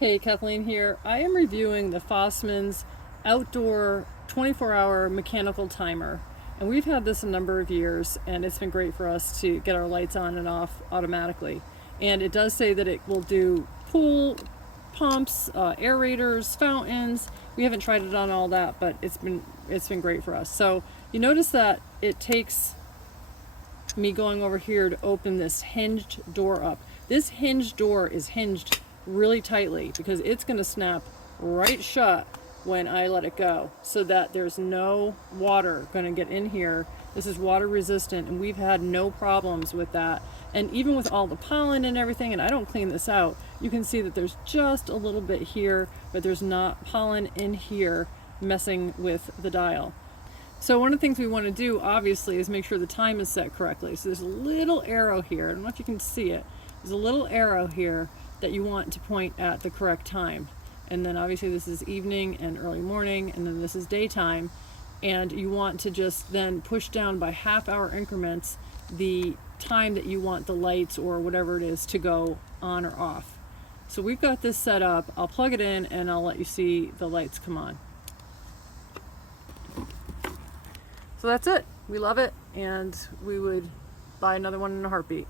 Hey, Kathleen here. I am reviewing the Fosmon's outdoor 24-hour mechanical timer. And we've had this a number of years, and it's been great for us to get our lights on and off automatically. And it does say that it will do pool, pumps, aerators, fountains. We haven't tried it on all that, but it's been great for us. So you notice that it takes me going over here to open this hinged door up. This hinged door is hinged really tightly because it's going to snap right shut when I let it go, so that there's no water going to get in here. This is water resistant, and we've had no problems with that. And even with all the pollen and everything, and I don't clean this out, you can see that there's just a little bit here, but there's not pollen in here messing with the dial. So one of the things we want to do, obviously, is make sure the time is set correctly. So there's a little arrow here. I don't know if you can see it. There's a little arrow here that you want to point at the correct time. And then obviously this is evening and early morning, and then this is daytime. And you want to just then push down by half-hour increments the time that you want the lights or whatever it is to go on or off. So we've got this set up. I'll plug it in and I'll let you see the lights come on. So that's it. We love it, and we would buy another one in a heartbeat.